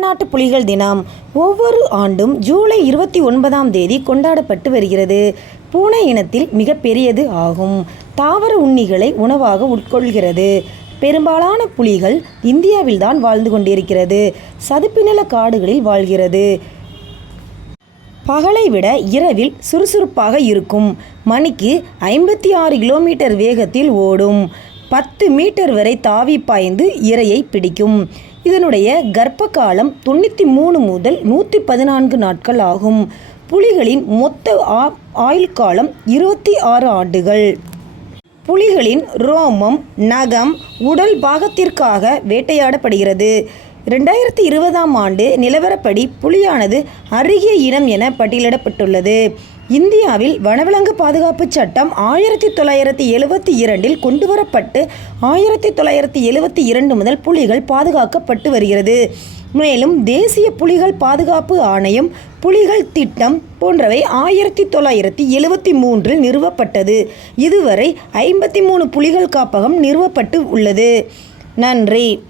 நாட்டு புலிகள் தினம். ஒவ்வொரு ஆண்டும் ஜூலை இருபத்தி ஒன்பதாம் தேதி கொண்டாடப்பட்டு வருகிறது. பூனை இனத்தில் மிகப்பெரியது ஆகும். தாவர உண்ணிகளை உணவாக உட்கொள்கிறது. பெரும்பாலான புலிகள் இந்தியாவில்தான் வாழ்ந்து கொண்டிருக்கிறது. சதுப்புநில காடுகளில் வாழ்கிறது. பகலை விட இரவில் சுறுசுறுப்பாக இருக்கும். மணிக்கு ஐம்பத்தி ஆறு கிலோமீட்டர் வேகத்தில் ஓடும். பத்து மீட்டர் வரை தாவி பாய்ந்து இரையை பிடிக்கும். இதனுடைய கர்ப்ப காலம் தொண்ணூற்றி மூணு முதல் நூற்றி பதினான்கு நாட்கள் ஆகும். புலிகளின் மொத்த ஆ- ஆயுள் காலம் இருபத்தி ஆறு ஆண்டுகள். புலிகளின் ரோமம் நகம் உடல் பாகத்திற்காக வேட்டையாடப்படுகிறது. ரெண்டாயிரத்தி இருபதாம் ஆண்டு நிலவரப்படி புலியானது அருகிய இனம் என பட்டியலிடப்பட்டுள்ளது. இந்தியாவில் வனவிலங்கு பாதுகாப்பு சட்டம் ஆயிரத்தி தொள்ளாயிரத்தி எழுபத்தி இரண்டில் கொண்டுவரப்பட்டு ஆயிரத்தி தொள்ளாயிரத்தி எழுபத்தி இரண்டு முதல் புலிகள் பாதுகாக்கப்பட்டு வருகிறது. மேலும் தேசிய புலிகள் பாதுகாப்பு ஆணையம் புலிகள் திட்டம் போன்றவை ஆயிரத்தி தொள்ளாயிரத்தி எழுவத்தி மூன்றில் நிறுவப்பட்டது. இதுவரை ஐம்பத்தி மூணு புலிகள் காப்பகம் நிறுவப்பட்டு உள்ளது. நன்றி.